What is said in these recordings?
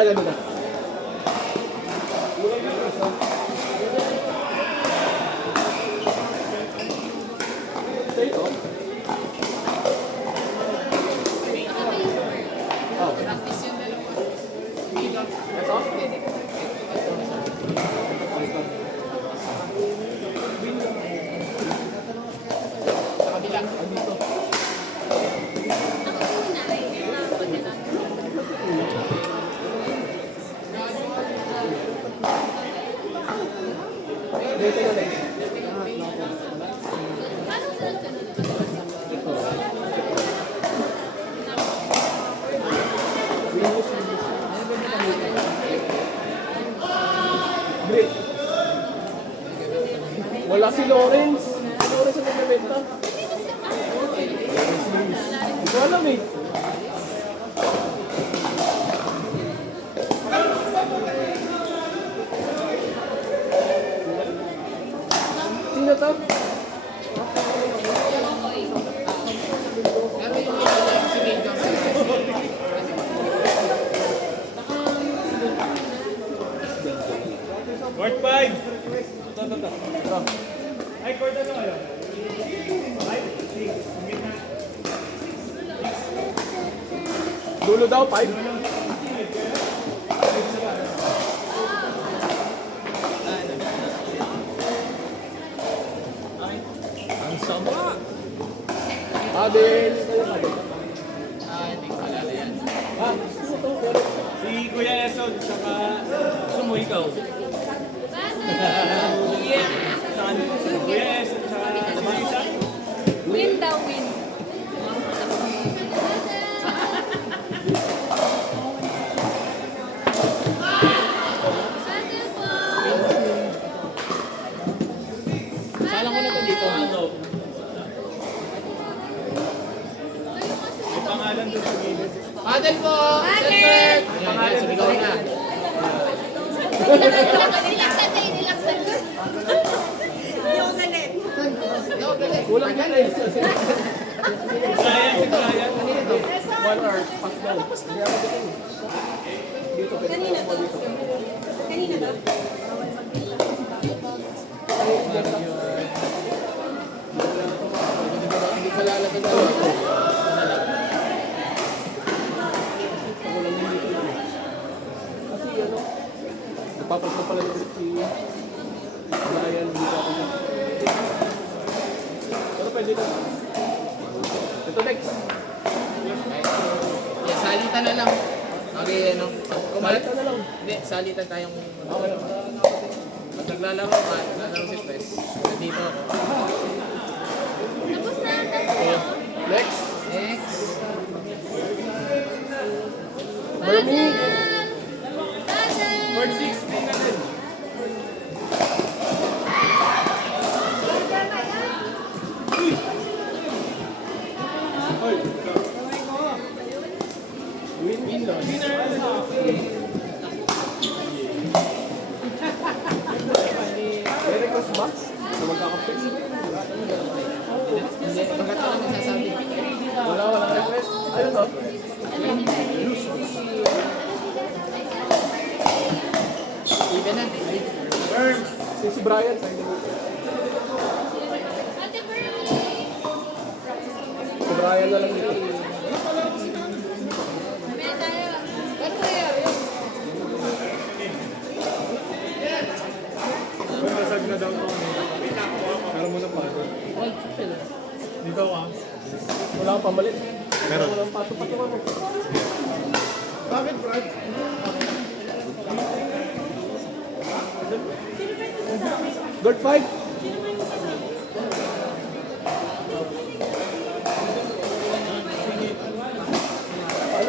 Ganun na. Ito ito. Oh. Sa kabila. Dito. Dito na lang. Wala si Lawrence. Si Lawrence ang nagbebenta. Hindi ko alam eh. Sino to? Court 5! Ito. Ay, court ano kayo? 5, 6. Gitna. Dulo daw, 5. Ang sama. Adel. Hindi ko alala yan. Ah, sino to? Si Kuya Esod, saka sumo ikaw. Kuya Esod, saka isa. Win daw, win. Salang ko na to dito. Ano? May pangalan doon sa gilid. Adel po! Adel! Ayan, sumigaw na. Nilaksan tayo, nilaksan. Yung galit. Kulang yan eh. Brian, si Brian. 1 hour. Pas daw. Hindi ako dito. Dito. Kanina to. Kanina to. Hindi ko lalagay daw. Kasi ano, napapasok pala dito si Brian dito ako na. Pero pwede na. Ito next. Yeah, salitan na lang. Okay, ano? Kumalat Ito na lang. Hindi, salitan tayong... Okay. Pag naglalaro ka, naglalaro si Pes. Nandito ako. Tapos na. Next. Next. Mermaid. Court 6, may na din. Win lang. May request ba? Na magkakapit? Hindi, pagkatapos na sasabi. Walang request. Ano to? Even na. Si Brian. Si Brian na lang dito. Mamaya tayo. Ba't kaya? Basag na daw ito. Meron mo na pa. Dito ah. Wala kang pamalit. Meron. Walang pato-pato mo. Bakit, Brad? Guard 5.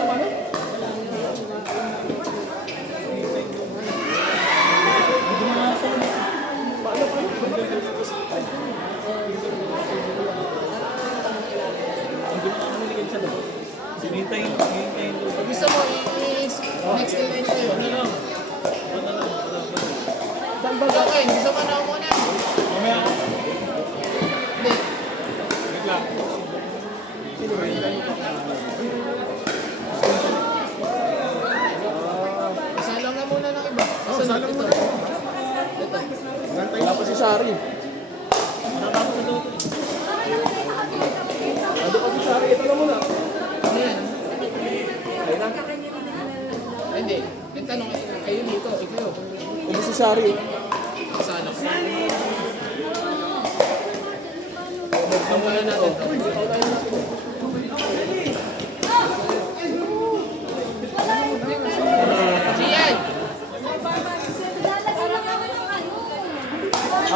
Ano? Hinintayin doon. Gusto mo next till next yun. Saan ba? Okay, gusto mo na ako muna. Ando kasi Shari, ito na muna. Ano yan? Ayun na. Ay, hindi. Yung tanong kayo dito, ikaw. Ito si Shari. Sa ano? Pagpamulan natin to. Gian!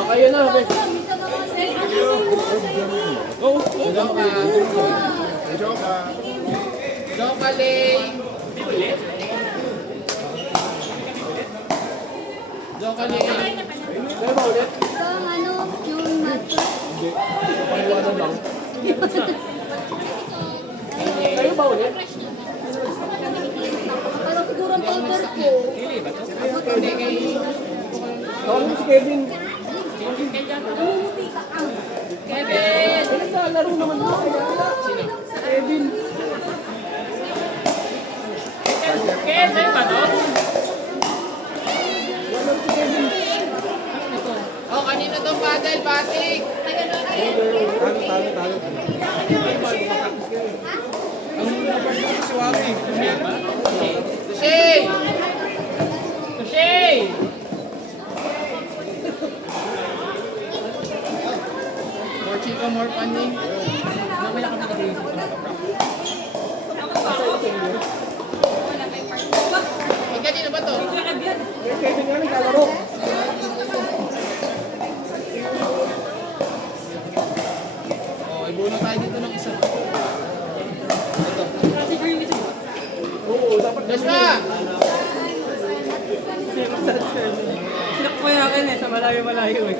Kayo na, okay. Go! Joka! Joka, Lay! Joka, Lay! Kaya ba ulit? Yung master. Hindi. Paliwanag lang. Kayo ba ulit? Pero siguro ang powder ko. Hindi kay... Tawag mo si Kevin. Namumuti ka ang. Eh, naglalaro naman mo. Sino? Kevin. Kevin ba to? Oh, kanina tong paddle, batik! Talo. Shay! Tushay! More chica, more paning. Mamaya kami nag-iisip. Eh, kanina ba to? Kevin nga naglalaro. Oh, ibuno tayo dito ng isa. Oo, dapat Joshua! Sinakpo yung akin eh, sa malayo-malayo eh.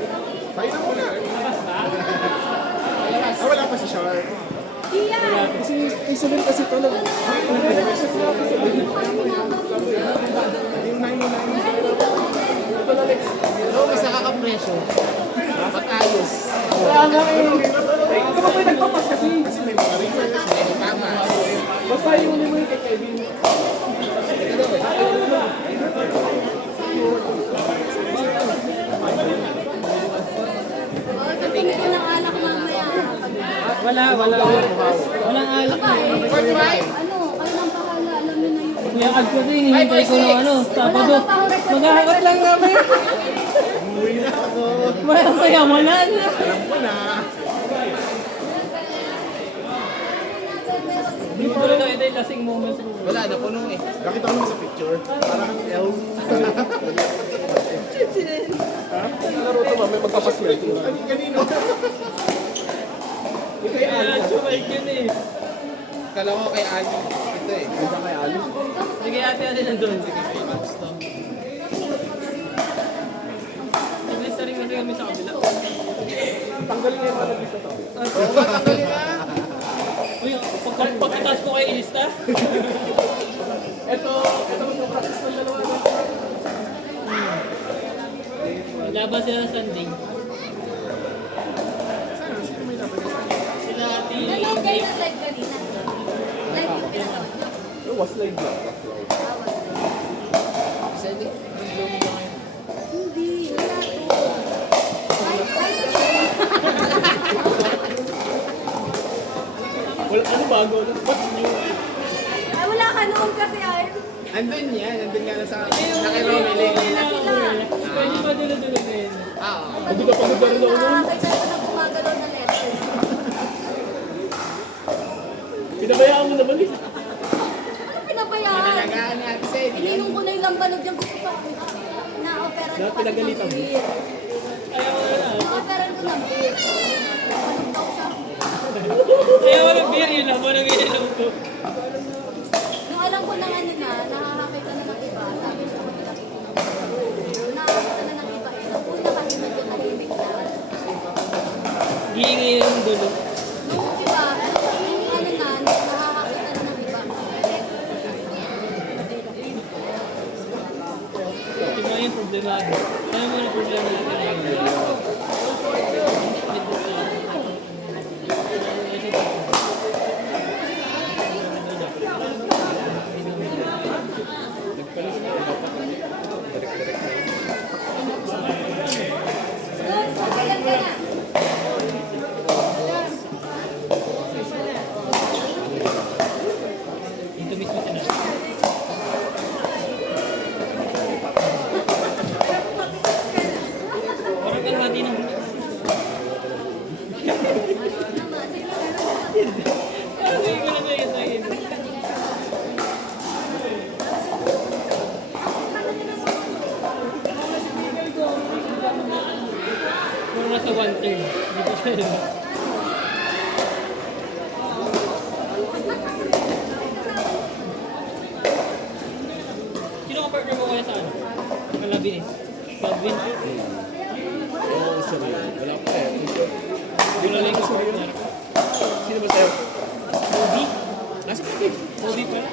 wala pa si Shar. Kasi Isabel kasi ito nag... Pero mas nakakapresyo. Matayos. Kaya nga eh. Ikaw ba may nagpapas kasi? Tama. Basta yung uli mo yung kay Kevin. Tingin ko ng alak mamaya. Walang alak na yun. For drive? Ano, kayo nang bahala. Alam niyo na yun. Yakad ko din, hinihintay ko ng ano, Sabado. Maghahangat lang namin. Walang payawanan. Hindi ko rin ito yung lasing moments ko. Wala, napuno eh. Nakita ko naman sa picture. Parang ang L. Ha? Nalaro ito ba? May magpapas yan. Kanino? Ito yung Kaya Ali. sumay yun eh. Kala ko kay Ali. Ito eh. Ito kay Ali. Sige ate ate nandun. Nag-lista rin kasi kami sa kabila. Tanggalin niya yung malabis na to. Tanggalin na. Uy, pagkatas ko kayo ilista. Ito mag-practice ng dalawa. Laban sila sa Sunday. Sila ati Nanood kayo ng live kanina. Live yung pinanood nyo. Was live lang. Isa hindi. Nag-blooming ka ngayon. Hindi, wala to. Wala, ano bago? What's new? Ay, wala ka noon kasi ay. Andun yan. Andun nga na sa... Nakiromili. Pwede pa dulo-dulo din. Ah, Hindi ka pagod na rin ako nun. Nakakita ko na gumagalaw na letter. Pinabayaan mo naman eh. Ano pinabayaan? nalagaan natin sa inyo. Ininom ko na yung lambanog yung gusto ko. Na-opera Dapat ko pinagalitan mo. Ayaw ko na. Na-opera ko ng beer. Lambanog daw siya. Ayaw ko ng beer, yun lang. Walang ininom ko. Nung alam ko na ano na, nakakakita na ng iba, sabi siya ko nakakita na ng iba. Nung una kasi medyo tahimik na. Gihingi yung dulo. Nung iba, nung ano na, nakakakita na ng iba. Ito nga yung problemado. Ano mo na problema natin ngayon? Doon, kailan ka na? Sino ka partner mo kaya sa ano? Ang labi eh. Calvin? Oo, sorry. Wala ko eh. Yung lalay ko sa partner. Sino ba tayo? Moby? Nasa kapit. Moby pala?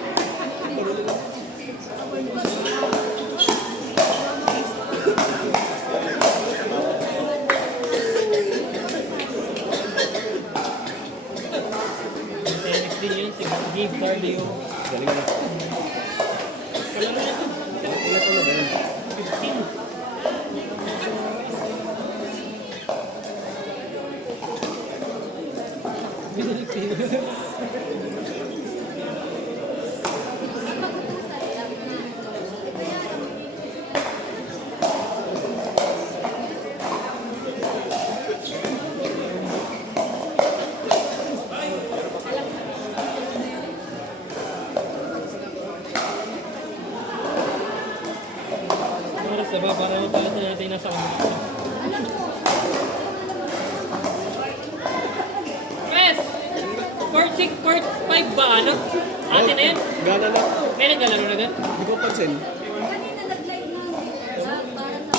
Next din yun, si Gabe Cardio. Galing na. Kalaro niya to. Wala ko na ba yun? 15. Binalik sa'yo. Oras na ba? Para mapala sa natin nasa kanila. Pes! Court 6, court 5 ba? Ano? Atin na yan? Gana na. May naglalaro na din? Hindi ko pansin. Kanina nag-live na para sa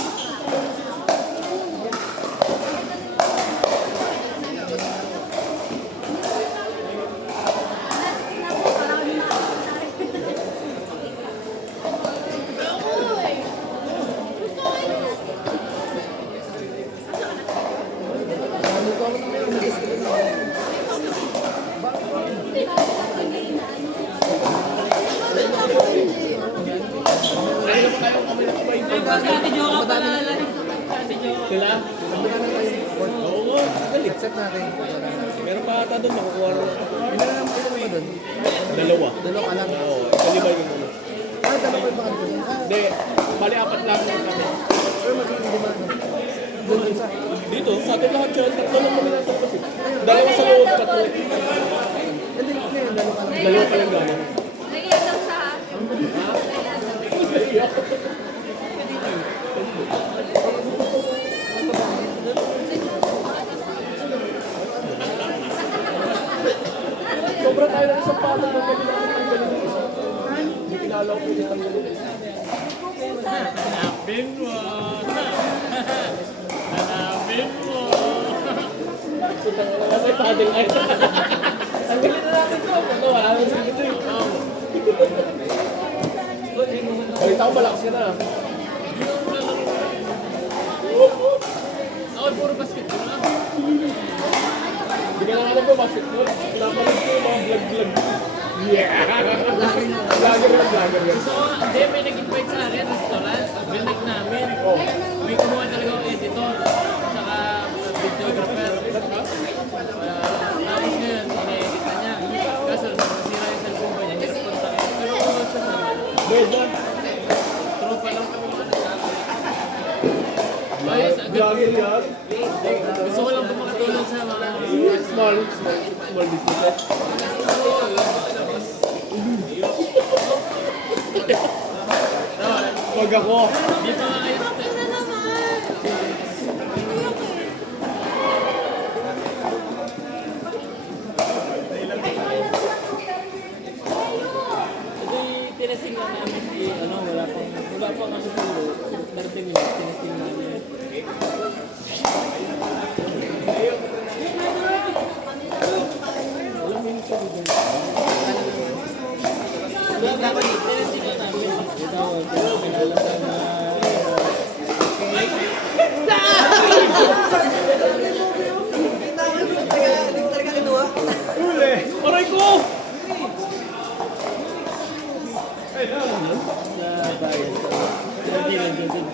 Si Ate Jo ka pala. Si Ate Jo. Sila? Oo, galing. Set natin. Meron pa ata doon, nakukuha na. Ilan ba doon? Dalawa. Dalawa ka lang. Oo, kalima yung ano. Dalawa yung baka doon. Hindi, bali apat lang kami. Pero magiging lima. Doon isa. Dito, sa atin lahat yan, tatlo lang kami nasa Pasig. Dalawa sa loob, tatlo. Hindi, ngayon, dalawa ka lang. Dalawa pa lang gano'n. Nag-iadap sa Sobra tayo ng isang pato ng gabi namin ang galing ng isa. Hindi pinalaw ko yung galing. Hanapin mo. Hanapin mo. Kasi paddle ay. Ang galing na natin ito. Ito, wala namin sa ito eh. Balita ko malakas ka na. Ako, puro basketball lang. Hindi ka na alam ko basketball. Pinapanood ko yung mga vlog-vlog. Yeah! Vlogger yan, vlogger yan. So, hindi, may nag-invite sa akin, restaurant. Binig namin. Oh. May kumuha talaga ang editor. Tsaka videographer. Tapos ngayon, ine-edit na niya. Kaso, nasira yung cellphone ko niya. Hirap kontakin. Pero kung siya naman, Beda. tropa lang kami mga nagsabi. Ayos, agad. Vlogger yan. Gusto ko lang po makatulong sa mga Small businesses. Wag ako. dito nga ayos. Ito tinasing lang namin si, ano, wala pang ano siguro, 30 minutes, tinasing namin. Wala pa dito, tinasing lang namin. Ito, pinalasan na, Uli! Aray ko! sa bayan. Hindi lang dyan.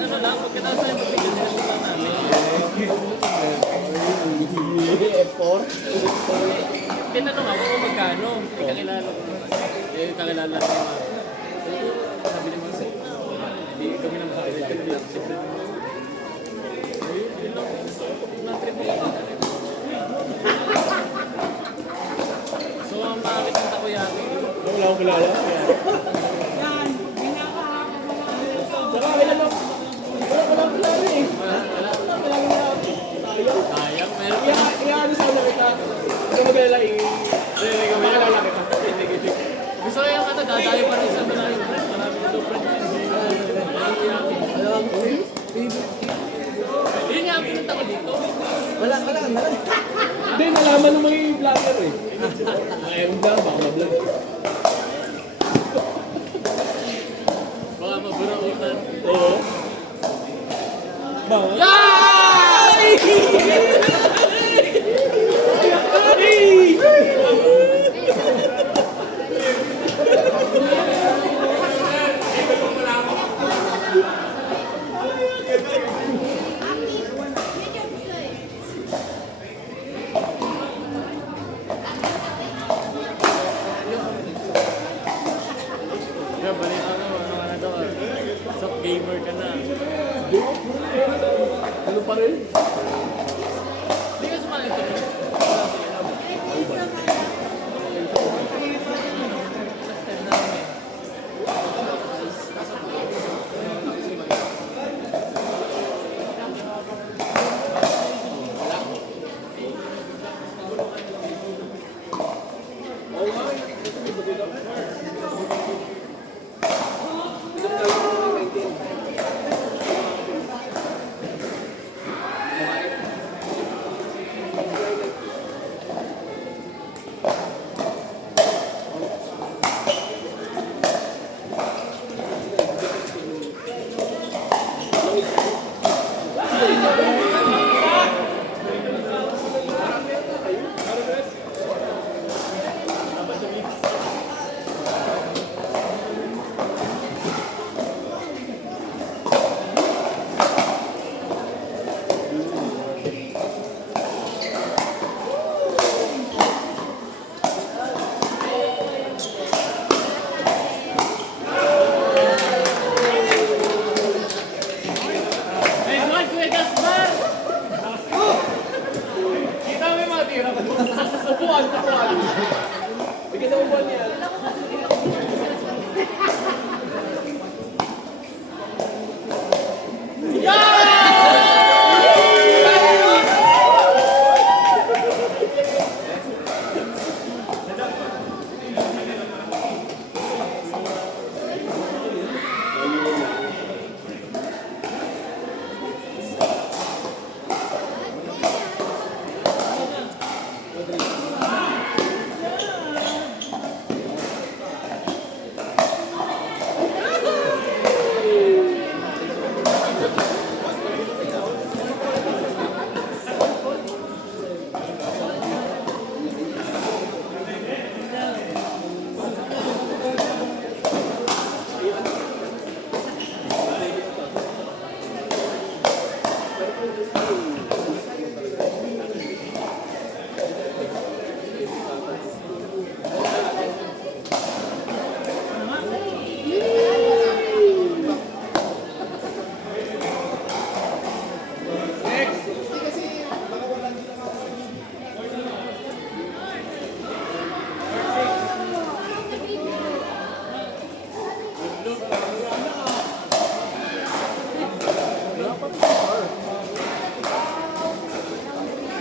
Ano lang, pagkatapos na yung pagkatapos na yung namin. Effort. Tinanong ako kung magkano. May kakilala ko. Kakilala ko. Sabi naman sa hindi kami na makakilala. Hindi lang siyempre. Ayun lang. Na-trip ako. kilala. Saka kailan lang. Wala kilala eh. Wala. Sayang. Sayang, pero Iaalis ko na kita. Kung mag-alala pakilala kita. gusto ko yung dadayo pa rin sa maraming friend. Maraming ito friend. Hindi nga ang pinunta ko dito. Wala. Hindi, nalaman ng mga vlogger eh. Ewan lang, baka ma-vlog. Baka maburautan. Oo. Bawal. Yeah, balik ako. Soft gamer ka na. Ano pa rin? Hindi ka sumali ito. Upuan. Bigyan ng upuan niya.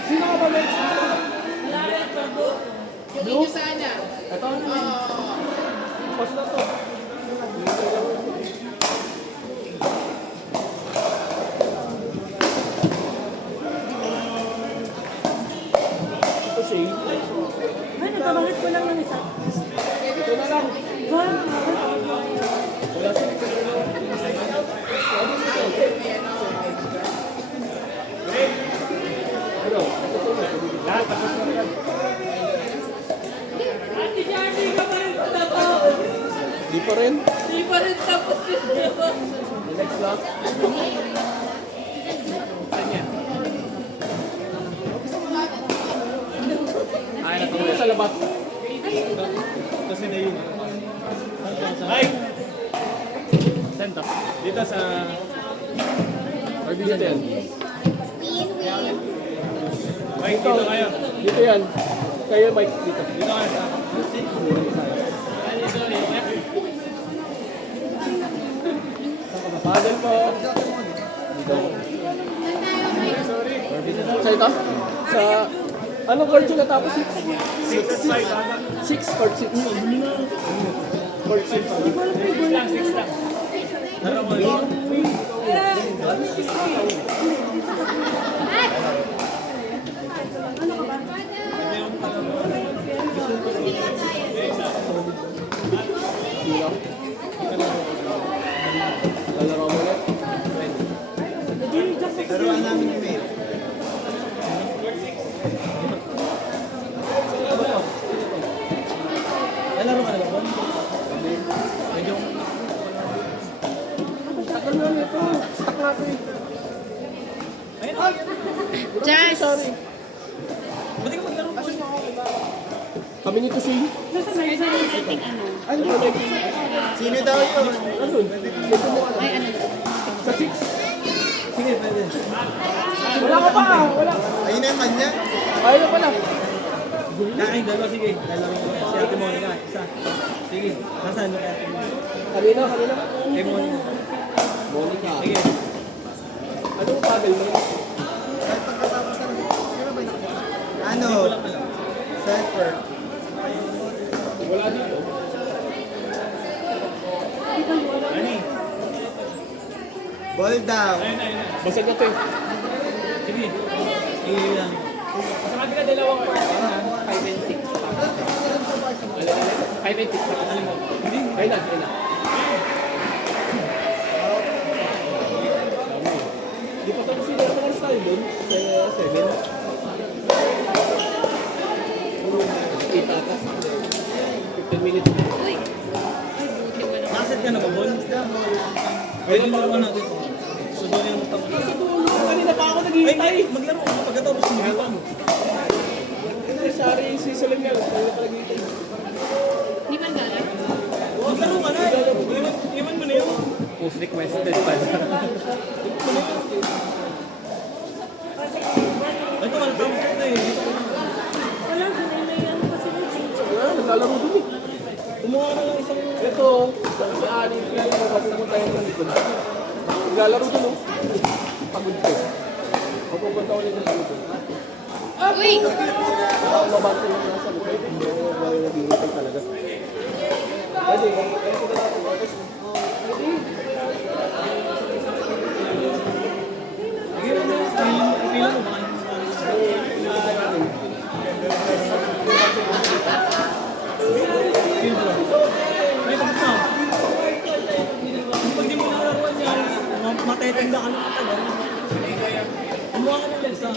Sino ka ba next? Blue? Ito na. Pas na to. Ito same. Ay, nagkabangit ko lang ng isa. Ito na lang. Wala sila. Ano? Lahat tapos na yan. Ate Johnny, ka pa rin pala to. Di pa rin. Di pa rin tapos yun. Next lang. Ay, Ito natuloy. sa labas. Kasi na yun. Ay! Send up. Dito sa... Or dito yan. Ay, dito kayo. Dito yan. Kaya Mike dito. Dito kayo sa... Ay, dito. Paddle po. Sa ito? Sa... Anong court yung natapos? 6 court 6. Court 6. 6 lang, 6 lang. Lalaro mo ulit. Laruan namin yung mail. Lalaro ka na ba? Medyo... Takal na nito. Stuck na ito eh. Jazz! Sorry. Ba't ka maglaro? Kami nito si... Nasa may isa yung setting ano? Ano? Sino daw yun? Ano? Ito mo ano? Ay, ano? Sa 6. Sige, pwede. Wala ka pa. Wala. Ayun na yung kanya. Ayaw na pala. Kain, dalawa, sige. Dalawa ko. Si Ate Monica, isa. Sige, nasaan mo kay Ate Monica? Kanina. Kay Monica. Monica. Sige. Anong paddle mo? Ano? Surfer. Wala dito. Ball down. Basag na ito eh. Sige. Sige lang. Sa kabila dalawang court, 5 and 6. 5 and 6. Ano mo? Ayun na. Di pa tapos sila mga style doon. Sa 7. Kita ka. 15 minutes. Nakaset ka na ba, Ball? Pwede mo naman natin. Sunod yung tapos. Kanina pa ako naghihintay. Maglaro ka pagkatapos mo. Kasi sorry, si Salim nga. Kanina pa naghihintay. Di ba gano'n? Maglaro ka na. Iwan mo na yun. Post requested pala. Ito, wala tapos na eh. Dito ko na. Wala, may ano pa sila. Naglalaro dun eh. Kumuha ka lang isang... Ito, si Ali, kaya pupunta yung likod. Naglalaro dun oh. Pagod ko. Pupunta ulit yung likod. Uy! Mabante lang nasa likod. Hindi ako naghihintay talaga. Pwede, kaya ko na natin. Pila mo ba? May tapos na. Pag di mo nalaruan yan, matetenda ka ng matagal. Kumuha ka ng lesa.